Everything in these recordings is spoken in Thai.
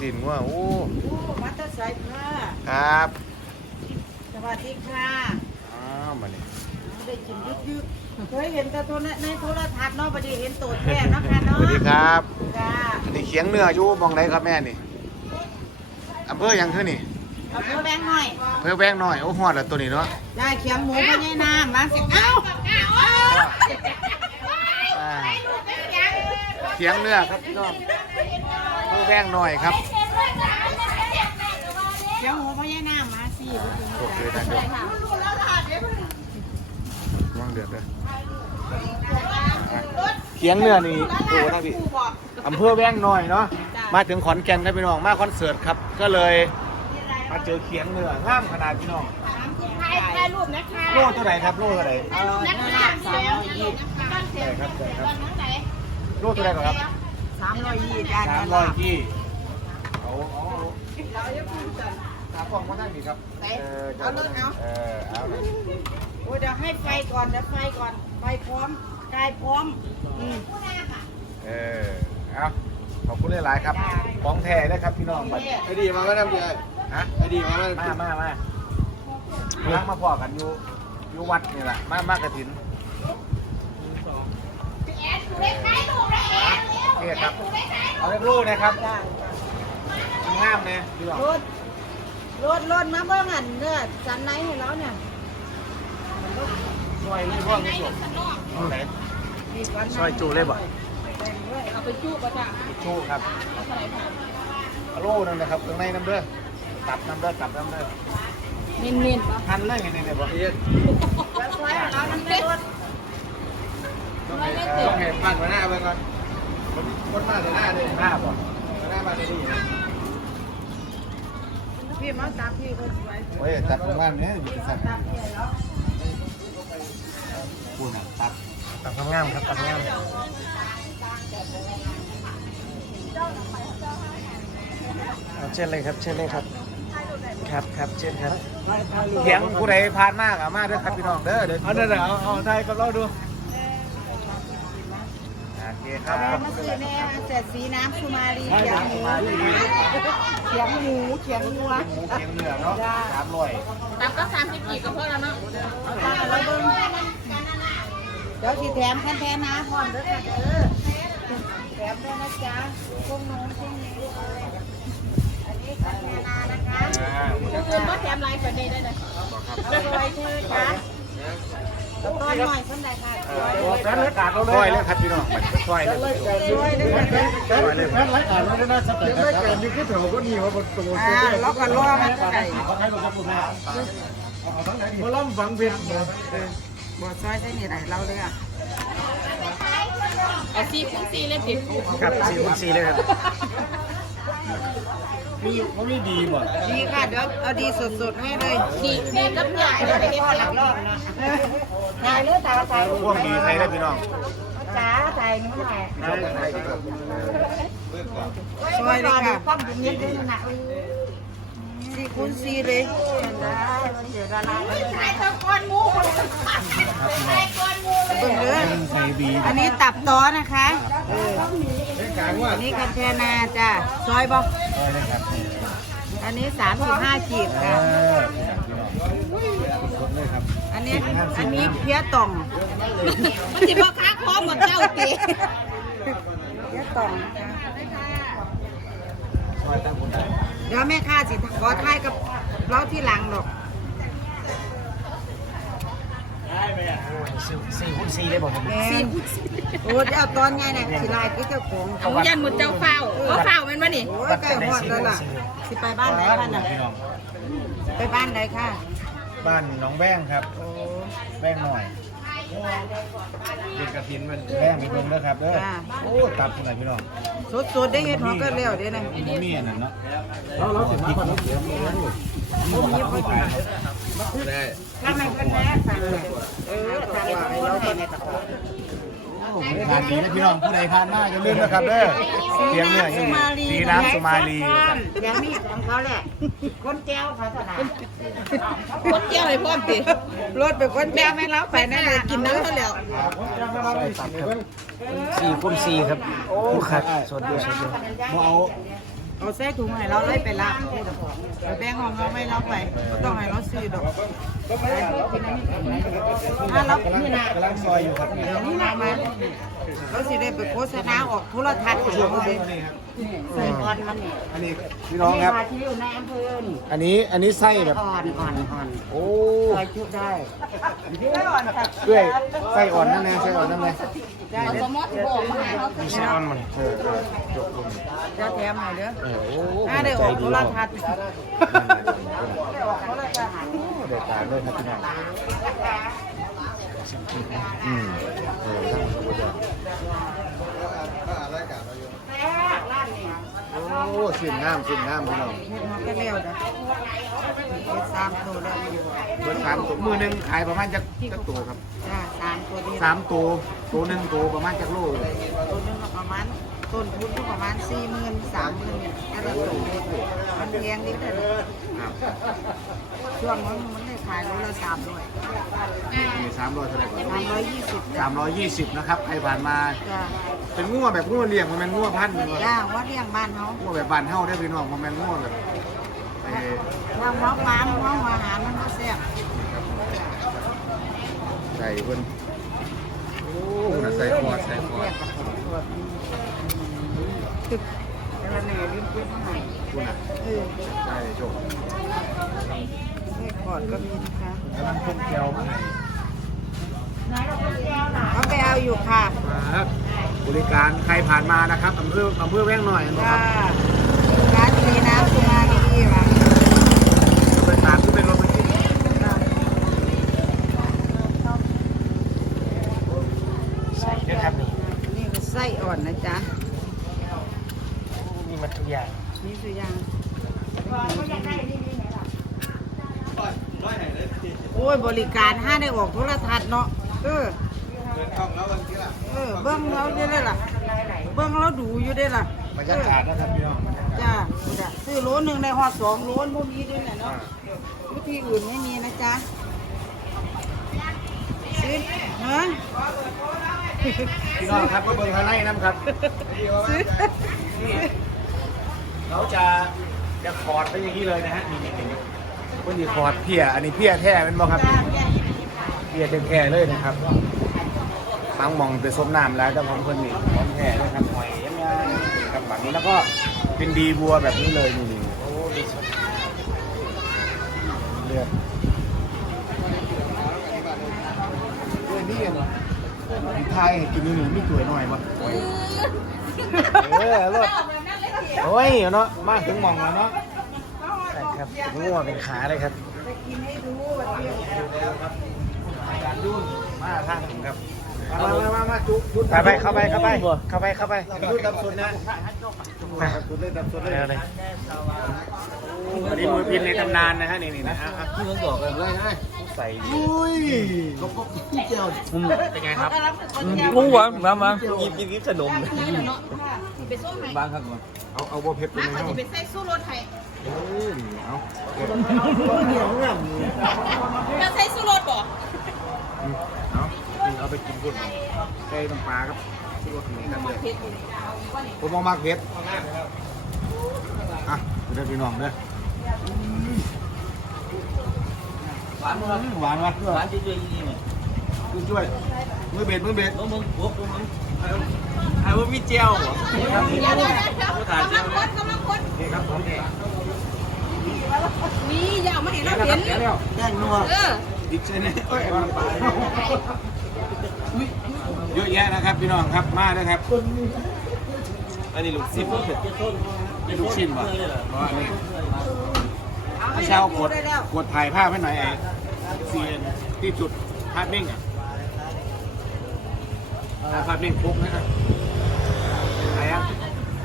สินว่าโอ้โอ้มัตตสายค่ะครับสวัสดีค่ะอ้าวมานี่ได้กินยึกยึกเคยเห็นแต่โทรในโทรทัศน์เนาะพอดีเห็นตัวแท้เนาะค่ะสเนาะวัสดีครับจ้าอันนี้เขียงเนื้ออยู่หมองไหนครับแม่นี่อำเภอหยังคือนี่เอาเพื่อแบงค์หน่อยอำเภอแวงน้อยโอ้ฮอดแล้วตัวนี้เนาะได้เขียงหมูพะยายน้ำมาสิเอ้าเอ้าอ่าเขียงเนื้อครับพี่น้อง อำเภอแวงน้อยครับเขียงหมูพะยายน้ำมาสิโอเคนะเดี๋ยววางเดือดเลยเขียงเนื้อนี่ดูนะพี่อำเภอแวงน้อยเนาะมาถึงขอนแก่นครับพี่น้องมาคอนเสิร์ตครับ ก็เลยมาเจอเขียงเนื้องามขนาดพี่น้องถ่ายรูปนะคะโลเท่าไหร่ครับโลเท่าไหร่เอานะคะสามร้อยยี่สิบใช่ครับใช่ครับโลเท่าไหร่ก่อนครับ สามร้อยยี่จานสามร้อยกี่เอาเอาตากล้องมานั่งดีครับเออจะมนั่งเออเอาเลยโอ้ยเดี๋ยวให้ไฟก่อนเดี๋ยวไฟก่อนไฟพร้อมกายพร้อมอืมเออเอาขอบคุณหลายๆครับของแท้นะครับพี่น้องไอ้ดีมาไม่ทำเลยฮะไอ้ดีมาไม่มามามาล้างมาพอกันอยู่อยู่วัดนี่แหละมามากระถินแอนี่ ครับ เอาเรียกลูกนะครับจ้างามเลยพี่น้องรถรถรถมาเบิ่งอันเนื้อสันไหนให้แล้วเนี่ยซอยนี่พวกนี้สุดเอาไหน นี่ก่อนนะซอยจูเลยบ่ แบ่งด้วยเอาไปจุป่ะจ้ะจูครับเอาเท่าไหร่ค่ะเอาโล่นั่นนะครับข้างในน้ำเด้อตับน้ำเด้อตับน้ำเด้อเน้นเน้นๆป่ะหั่นเลยเห็นไหมเนี่ยบ่เอ็ดแล้วซอยให้เรามันได้รถ ต้องให้ต้องให้ปั้นมาหน้าไปก่อน คนมาแต่หน้าเลยหน้าบ่หน้ามาได้ดีพี่มาตามพี่คนสวยโอ้ยตัดของบ้านเนี่ยอยู่ที่สัตามพี่แล้วปูนะตัดตัดงามครับตัดงามเอาเช่นเลยครับเช่นเลยครับ ครับครับเช่นครับเสียงผู้ใดผ่านมากอะมาเด้อครับพี่น้องเด้อเด้อเอาเดี๋ยวเอาเอาไทยกับเราดู คครับแม่มาซื้อแน่เสร็จสีน้ำสุมาลีเขียงหมูเขียงหมูเขียงงัวหมูเคียงเนื้อเนาะสามร้อยตามก็สามสิบกี่ก็พอแล้วเนาะเอาตาเราเบิ่งเดี๋ยวสิแถมคันแทนนะพร้อมเด้อค่ะเด้อแถมด้วยนะจ๊ะพวกน้องพวกนี้อันนี้คันแทนานะคะเงินก็แถมไลน์กว่านี้ได้เลยเอาไปเธอจ้ะ ตอนหน่อยคนใดค่ะร้านรายการเราเลยซอยเลยครับพี่น้องมันซอยเลยช่วยด้วยนะซอยเลยแม่รายการเราได้น่าสนใจรายการนี้คือแถวก็ดีว่าบนตัวอ่าเราก็รอมันไก่เขาให้เราครับคุณแม่เอาทั้งไหนดีมาล่ำฟังเพลงบ่ซอยใช่นี่ไหนเราเลยอะเอาซีคูณซีเลยติดครับสี่คูณสี่เลยครับมีเขาไม่ดีหมดดีค่ะเดี๋ยวเอาดีสดๆให้เลยดีดีกับใหญ่ได้เลยพ่อหลักรอบนะ ถ่ายหรือตาถ่ายพวกดีไทยได้พี่น้องจ้าถ่ายนู้นถ่ายชอบไทยดีกว่าซอยเลยค่ะป้อมตรงนี้ด้วยนะสี่คูณสี่เลยได้เดี๋ยวดาราใช้ตะกอนมูคนใช้ก้อนมูเบิ่งเลยไทยดีอันนี้ตับต้อนะคะเออรายการว่าอันนี้คันเทนาจ้าซอยบ่ซอยเลยครับอันนี้สามสิบห้ากีบเอค่ะ อสดเลยครับอันนี้อันนี้เพี้ยต่อง มันสิบอกค้าคอหมดเจ้าตีเพี้ยต่องนะคะซอยตั้งคนได้เดี๋ยวแม่ค้าสิขอถ่ายกับเราที่หลังหรอกสี่คูณสี่เลยบอกผมแม่นโอ้จะเอาตอนไงเนี่ยสิลายก็เจ้าของเอายันหมดเจ้าเฝ้าก็เฝ้ามันมานี่โอ้ยใกล้หอดแล้วล่ะสิไปบ้านไหนบ้านน่ะพี่น้องไปบ้านไหนค่ะ บ้านน้องแบ้งครับโอ้แบ้งหน่อยเป็นกระถินมันแบ้งมีเพิ่งเด้อครับเด้อโอ้ตับคนไหนพี่น้องสดๆได้เห็ดหัวก็เร็วเดี๋ยวนะมันมีอันนั้นเนาะเราเราถึงมาคนเดียวโอ้ยพอดีได้ถ้ามันเป็นแม่สั่งเลยเออสั่งให้เราคนในตะกร้า ทานดีนะพี่น้องผู้ใดทานหน้าอย่าลืมนะครับเด้อเทียมเนี่ยยังมีสีน้ำสุมาลียังมีของเขาแหละคนแก้วเขาสนามคนเจียวให้พ่อมตีรถไปคนแก้วไม่รับไปนั่นเลยกินน้ำเขาแล้วสี่คูณสี่ครับโอ้ครับสดดีสดดีบ่เอา เอาใส่ถุงให้เราเลยไปรับไปแบ่งของเราไม่รับไปก็ต้องให้เราซื้อดอกถ้าเรานี่นะกำลังซอยอยู่ครับนี่นี่นะมาเราสิได้ไปโฆษณาออกโทรทัศน์ของช่วงเรานี้เลยนี่ครับใส่อ่อนมันนี่อันนี้พี่น้องครับที่อยู่ในอำเภอนี่อันนี้อันนี้ไส้แบบ อ่อนอ่อนอ่อนโอ้ใส่ชุดได้เพื่อยไส้อ่อนนั่นไงไส้อ่อนนั่นไงได้เด้อไส้อ่อนมันเออเออจบลงจะแถมให้เด้อเออโอ้ถ้าได้ออกโทรทัศน์เด็ดตายเลยครับพี่น้องอืมเออทั้งหมดเลย อะไรกันเราอยู่ โอ้สิ่งงามสิ่งงามพี่น้องเฮ็ดมาแค่แล้วจ้ะเฮ็ดสามตัวแล้วอยู่เบอร์สามตัวมือหนึ่งขายประมาณจักจักตัวครับจ้าสามตัวนี้สามตัวตัวหนึ่งตัวประมาณจักโลเลยตัวนึงก็ประมาณ ต้นทุนก็ประมาณสี่หมื่นสามหมื่นเนี่ยแต่ละตัวมันแพงนิดเดียวครับช่วงนั้นมันได้ขายโลละสามร้อยมีสามร้อยเท่าไหร่ก่อนสามร้อยยี่สิบสามร้อยยี่สิบนะครับใครผ่านมา จ้าเป็นงัวแบบงัวเลี้ยงมันเป็นงัวพันธุ์มันวะย่างว่าเลี้ยงบ้านเขางัวแบบบ้านเฮาได้อพี่น้องมันเป็นงัวแบบเอ่อทางว่าฟาร์มว่าอาหารมันก็แซ่บใส่เพิ่นโอ้น่ะใส่คอดใส่คอด ตึกแต่ละแหน่ลืมปุ๊บมาให้คุณอะเออใช่โจแค่ก่อนก็มีนะคะกำลังพุ่งแก้วมาให้เขาไปเอาอยู่ค่ะครับบริการใครผ่านมานะครับอำเภออำเภอแว้งหน่อยนะครับร้านมีน้ำสุมาลีว่ะ โดยสารที่เป็นรถบรรทุกใส่ด้วยครับนี่ นี่ก็ไส้อ่อนนะจ๊ะ มีมา ทุกอย่างนี่สุยางร้อยไหนเลยโอ้ยบริการห้าได้ออกโทรทัศน์เนาะเออเดินช่องแล้ววันที่ละเออเบิ้งเราอยู่ได้ล่ะเบิ้งเราดูอยู่ได้ล่ะบรรยากาศนะครับพี่น้องบรรยากาศจ้าจ้ะซื้อโลหนึ่งได้หอดสองโลนพวกนี้ด้วยแหละเนาะวิธีอื่นไม่มีนะจ๊ะซื้อฮะพี่น้องครับมาเบิ่งข้างในน้ำครับ ซื้อ เขาจะจะคอร์ดไปอย่างนี้เลยนะฮะนี่นี่นี่คนดีคอร์ดเพียอันนี้เพียแท้เป็นบ่ครับเพียแท้ๆเลยนะครับบางหมองไปซบน้ำแล้วแต่ของคนนี่ของแท้เลยครับหอยยังไงครับแบบนี้แล้วก็เป็นดีบัวแบบนี้เลยนี่นี่โอ้ดีสุดเลือดเลือดนี่เหรอไทยกินนี่หนึ่งไม่สวยหน่อยมั้ยเออรถ โอ้ยเนาะมาถึงหมองแล้วเนาะใช่ครับงัวเป็นขาเลยครับจะกินให้ดูว่าเที่ยวอาจารย์ยุ่นมาทางผมครับมามามามาจุจุไปไปเข้าไปเข้าไปเข้าไปเข้าไปจุดับสุดนะจุดเลยดับสุดเลยเลยอันนี้มือพินในตำนานนะฮะนี่นี่นะอะอะที่มันบอกกันเลยนะ ใส่อุ้ยก็ก็ที่เจียวเป็นไงครับงูหวานมามากินกินกินขนมไปสู้ไหมบางครับก่อนเอาเอาบัวเพชรไปมาเลยขอเนาะจะไปใส่สู้รถไทยเอ้ยเอาเก็บจะใส่สู้รถบ่เอาเอาไปกินพุ่นใส่น้ำปลาครับที่ว่าขนมกันเลยผมเอามากเผ็ดอะเดี๋ยวพี่น้องเด้อ หวานมั้งหวานวะหวานจริงๆนี่เนี่ยคือช่วยมือเบ็ดมือเบ็ดมึงมึงหัวกูมึงไอ้ว่ามีเจียวเหรอเดี๋ยวเดี๋ยวเดี๋ยวกำลังคนกำลังคนนี่ครับของแกนี่อย่าเอามาให้เราแล้วคเห็รับนแกแล้วแกงนัวเออดิกเซนเอ้ยมันปลาเยอะแยะนะครับพี่น้องครับมาเลยครับอันนี้ลูกซิปนี่ลูกชิ้นป่ะเพราะว่านี่ ถ้าเช้ากดกดถ่ายภาพให้หน่อยไอ้ซียนที่จุดภาพนิ่งอะถ่าภาพนิ่งปุ๊บนะครับถ่ายอะ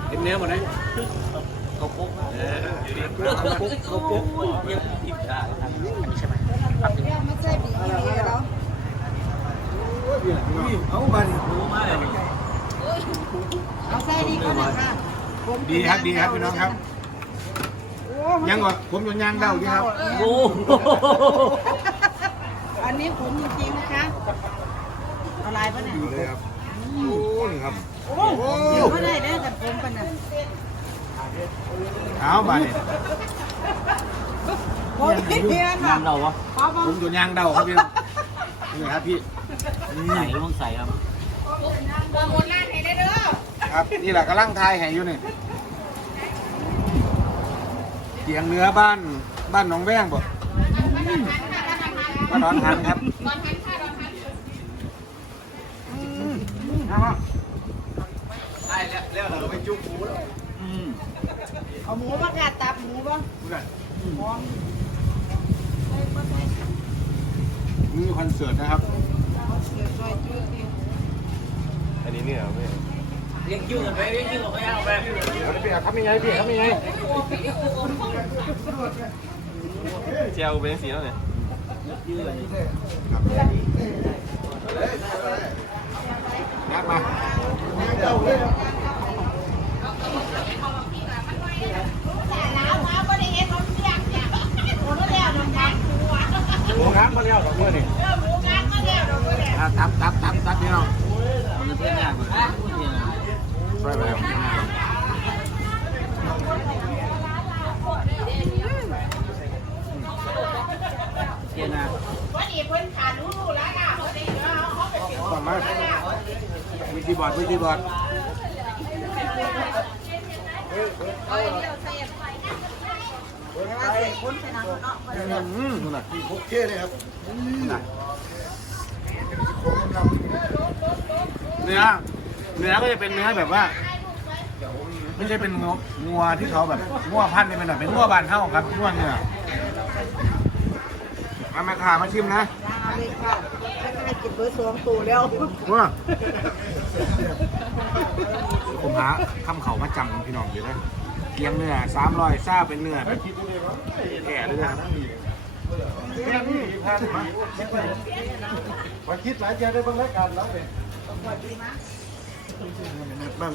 เห็นเนื้อหมดเลยเขาปุ๊กเออเขาปุ๊กเขาปุ๊กยังผิดได้อันนี้ใช่ไหมไม่ใช่บีอีเดียแล้วเอาไปดิรู้มาเลยเอาใส่ดีก็ได้ค่ะดีครับดีครับพี่น้องครับ ยังก่อนผมยังย่างเดาดีครับโอ้อันนี้ผมจริงๆนะคะเอาลายปะเนี่ยดีเลยครับโอ้นี่ครับโอ้เดี๋ยวก็ได้เด้อกันผมปะเนี่ยเอามาดิโอ้ยเพี้ยนอะเราวะพอมาผมอยู่ยางเดาครับพี่นี่ครับพี่ใส่ต้องใส่ครับครับนี่แหละกำลังทายแห่อยู่นี่ เสียงเนื้อบ้านบ้านหนองแว้งบ่บ้านนอนหันครับเอามาได้แล้วแล้วเราไปจุ๊บหมูแล้วอืมเอาหมูมากาดตับหมูบ้างดูหน่อยหอมนี่คอนเสิร์ตนะครับเดี๋ยวซอยจุ๊บดิอันนี้เนี่ยไม่เรี ยกยืดไปเรียกยืดออกไปเอาไปพี่ทำยังไงพี่ทำยังไงเจียวเป็นสีแล้วเนี่ยนัดมาหมูครับมาเลี้ยวดอกเมื่อนี่ตับตับตับตับพี่น้องมันเพื่อนยากเลยช่วยไปแล้วเทียนา ต่อมาวิธีบอดวิธีบอร์ดแต่ว่าเสียคนขนาดเนาะอืมดูหน่อยโอเคเลยครับน่ะเนื้อ เนื้อก็จะเป็นเนื้อแบบว่า ไม่ใช่เป็นงัวงัวที่เขาแบบงัวพันธุ์นี่เป็นแบบเป็นงัวบานเท่าครับงัวเนื้อมาแม่ค้ามาชิมนะมาเลยค่ะจะให้กินเบอร์สองตัวแล้วว่าผมหาคำเขามาจำพี่น้องอยู่นะเกียงเนื้อสามร้อยซาเป็นเนื้อแบบแก่เลยนะครับมาคิดหลายใจได้บ้างแล้วกันแล้วเนี่ย บ้าง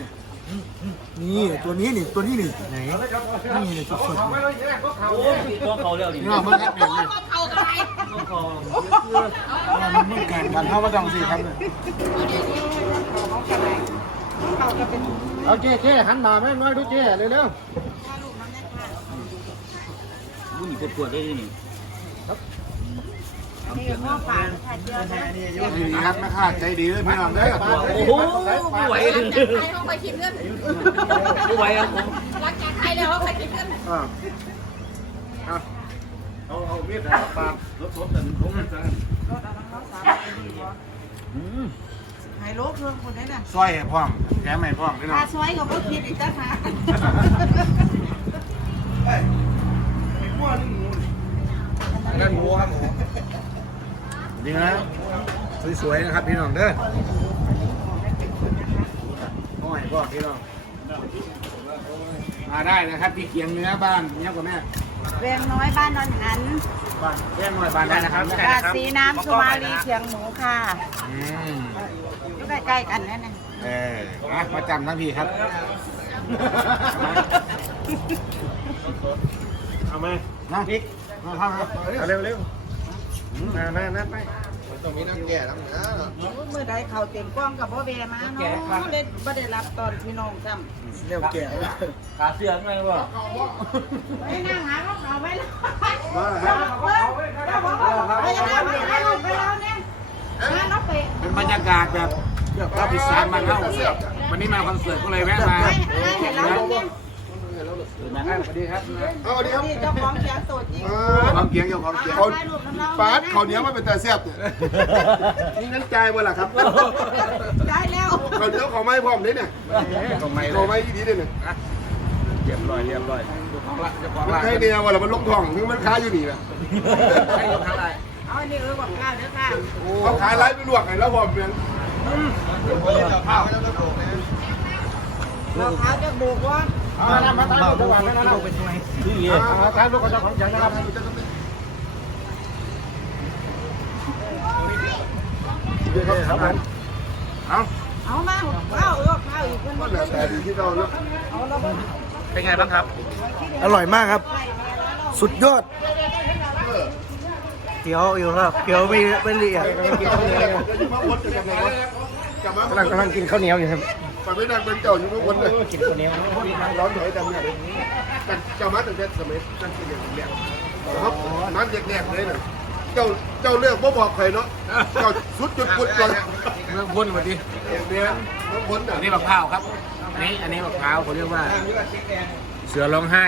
นี่ตัวนี้นี่ตัวนี้นี่ไหนนี่นี่สดโอ้ยตัวเขาเร็วดิๆนี่เราเมื่อครับเดี๋ยวนี้ตัวเขามันเหมือนกันกันเท่าว่าจังสิครับเอาเจ๊เจ๊หันมาแม่น้อยดูเจ๊เร็วบุ้ยปวดปวดได้ดินี่ นี่หม้อฝาค่ะเจียวนะ ดีครับแม่ค้าใจดีเลยพี่น้องเด้อโอ้โหไม่ไหวถึงไม่ไหวครับผมอ่าเอาเอาเอาเมียดปาดรถรถแต่ลงกันรถเอาน้องสาวไปดีบ่อืมไฮโลเครื่องคนนี้น่ะซอยให้พร้อมแถมให้พร้อมพี่น้อถ้างซอยกับพ่อคิดอีกจ้าค่ะนั่นหมูครับหมู ดีนะสวยๆนะครับพี่น้องเด้อโอ้ยพ่อพี่น้องมาได้นะครับที่เกียงเนื้อบ้านเนี่ยกว่าแม่แวงน้อยบ้านนอนหันบ้านแจ้งหน่อยบ้านได้นะครับกาสีน้ำสุมาลีเชียงหมูค่ะอืมอยู่ใกล้ๆกันนั่นน่ะเอออะมาจำทั้งพี่ครับเอาไหมน้องพริกน้องเข้าครับเอาเร็วเร็ว นั่นนั่นไปต้องมีน้ำแก่น้ำเนื้อเมื่อใดเขาเต็มกล้องกับพ่อแวมาเนาะเล่นบ่ได้รับตอนพี่น้องจำเร็วแก่ขาเสื้อไงวะไม่นั่งหาเขาเอาไว้แล้วมาคเอารับไว้เอาไว้เอาไว้เอาไว้เอาเนี่ยมาเนาะไปเป็นบรรยากาศแบบรับพิสานมานเข้าวันนี้มาคอนเสิร์ตก็เลยแวะมา ให้ให้เห็นเราเนี่ยสวัสดีครับเอาดีครับนี่เจ้าของเสียงตัวจริงความเกียงอยู่ความเกียงเอาถ่ายรูปน้ำเราฟาดเขาเนี้ยมันเป็นตาเสียบนี่นั่นใจบ่ล่ะครับได้แล้วเขาเนี้ยเขาไม่พร้อมเลยเนี่ยทำไมเลเขายไม่ดีเลยเนี่ยเรียบร้อยเรียบร้อยเจ้าของละเจ้าของมันละใช่เนี่ยว่าเรามันลงทองถึงมันค้าอยู่นี่แหละให้ยกทางได้เอาอันนี้เออบอกข้าวเด้อค่ะเขาขายไร้ไปลวกไงแล้วพร้อมเพียงบอกข้าวจะโบกว่า มาแล้วมาตามจังหวะนั้นนะที่เยมาตามลูกกับเจ้าของเสียงนะครับครับผมเอาเอามาข้าเออข้าอีกคนมันนึงแต่ดีที่เราเนาะเป็นไงบ้างครับ อร่อยมากครับ สุดยอดเกี๊ยวอยู่ครับเกี๊ยวไม่ไม่ละเอียดจะมาวัดกันกำลังกำลังกินข้าวเหนียวอยู่ครับ ไปากไม่ดังเป็นเจ้าอยู่เมื่อวันเลยกินตัวนี้ร้อนถอยกันเนี่ยกันเจ้ามาตั้งแต่สมัยตั้งแต่เด็กเรียนครับน้ำแยกๆเลยน่ะเจ้าเจ้าเลือกบ่บอกใครเนาะเจ้าสุดจุดกุดก่อนเมืองพ้นมาดิเรียนน้องพ้นอะอันนี้มะพร้าวครับอันนี้อันนี้มะพร้าวเขาเรียกว่า เสือร้องไห้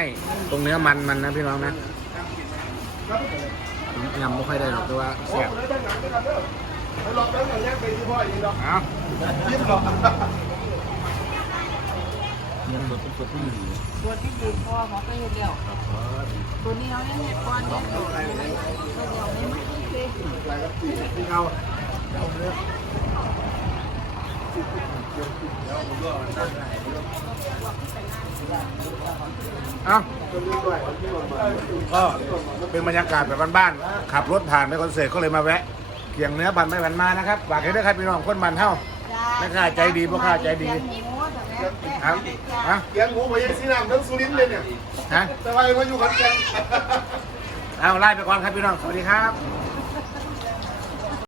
ตรงเนื้อมันมันนะพี่น้องนะยำไม่ค่อยได้หรอกแต่ว่าแซ่บไปลองแล้วกันแยกไปที่พ่ออีกเนาะเอายิ้มหรอ เนี่ยสดสดที่ดีตัวที่ดีพอหมอก็เห็นเดียวตัวนี้เขาเนี่ยเห็ดก้อนเนี่ยตัวเดียวไม่ไม่เคยเอาเอาก็เป็นบรรยากาศแบบบ้านๆขับรถผ่านไปคอนเสิร์ตก็เลยมาแวะเกียงเนื้อบันไม่บันมานะครับฝากให้ด้วยครับพี่น้องคนมันเท่าไม่กล้าใจดีบ่กล้าใจดี ครับฮะเลี้ยงหมูไปยังสีน้ำทั้งสุรินทร์เลยเนี่ยฮะแต่ว่ามาอยู่ขอนแก่นเอาไล่ไปก่อนครับพี่น้อง สวัสดีครับค